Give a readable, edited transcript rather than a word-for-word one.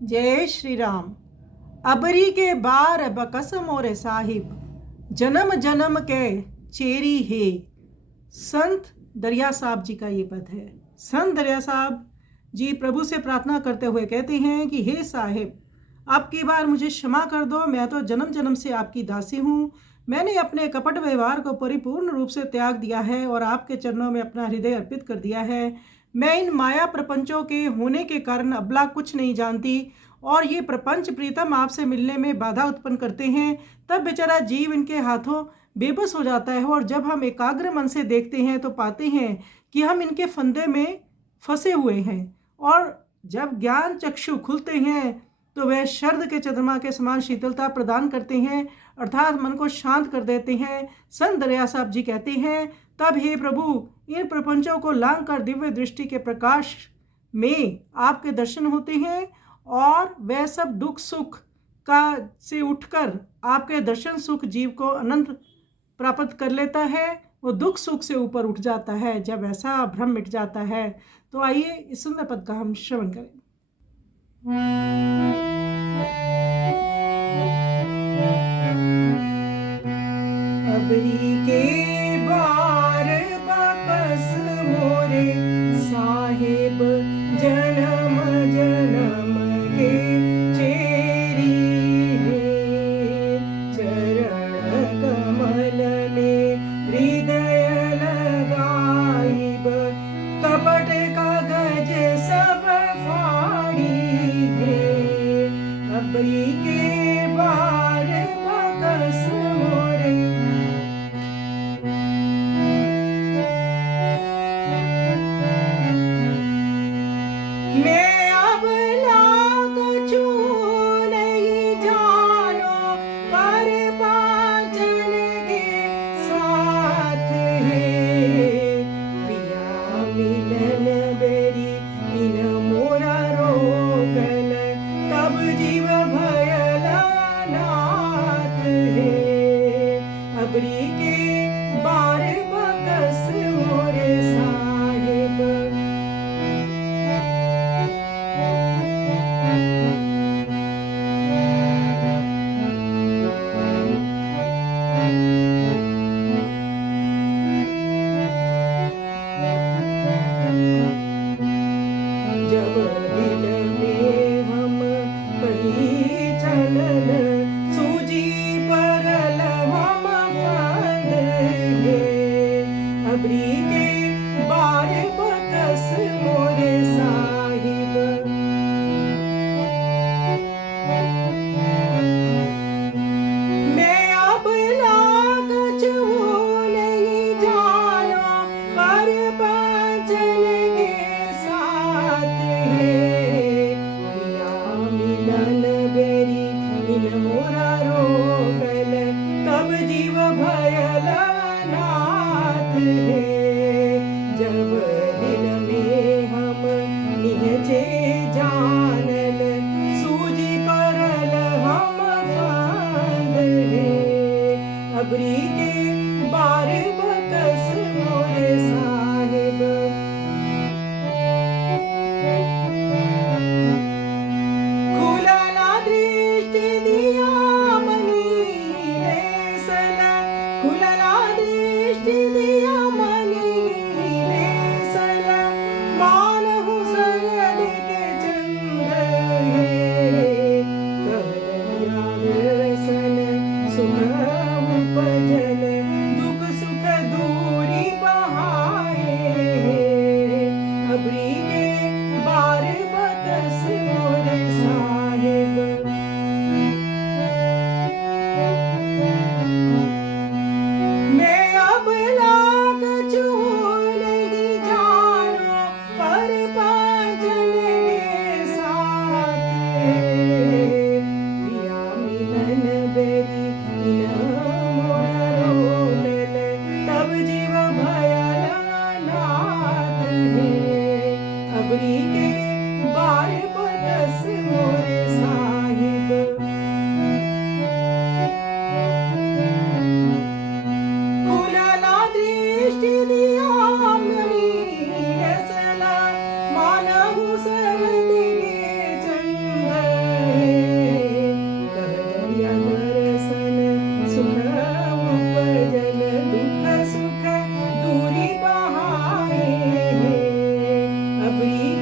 जय श्री राम। अबरी के बार बकस मोरे साहिब, जन्म जन्म के चेरी है। संत दरिया साहब जी का ये पद है। संत दरिया साहब जी प्रभु से प्रार्थना करते हुए कहते हैं कि हे साहिब, आपकी बार मुझे क्षमा कर दो। मैं तो जन्म जन्म से आपकी दासी हूँ। मैंने अपने कपट व्यवहार को परिपूर्ण रूप से त्याग दिया है और आपके चरणों में अपना हृदय अर्पित कर दिया है। मैं इन माया प्रपंचों के होने के कारण अबला कुछ नहीं जानती और ये प्रपंच प्रीतम आपसे मिलने में बाधा उत्पन्न करते हैं। तब बेचारा जीव इनके हाथों बेबस हो जाता है और जब हम एकाग्र मन से देखते हैं तो पाते हैं कि हम इनके फंदे में फंसे हुए हैं। और जब ज्ञान चक्षु खुलते हैं तो वह शरद के चंद्रमा के समान शीतलता प्रदान करते हैं, अर्थात मन को शांत कर देते हैं। संत दरिया साहब जी कहते हैं, तब हे प्रभु, इन प्रपंचों को लांग कर दिव्य दृष्टि के प्रकाश में आपके दर्शन होते हैं और वह सब दुख सुख का से उठकर आपके दर्शन सुख जीव को अनंत प्राप्त कर लेता है। वो दुख सुख से ऊपर उठ जाता है जब ऐसा भ्रम मिट जाता है। तो आइए इस सुंदर पद का हम श्रवण करें। अबरी के बार वापस मोरे साहिब, जन्म जन्म के चेरी है। चरण कमल में हृदय लगाइब, कपट कागज सब फाड़ी है। अबरी के बार वापस मोरे। मैं अब लाग छू नहीं जानो, पर पाचन के साथ है। पिया मिलन बेरी इन मोरा रोगल, तब जीव भयल अबरी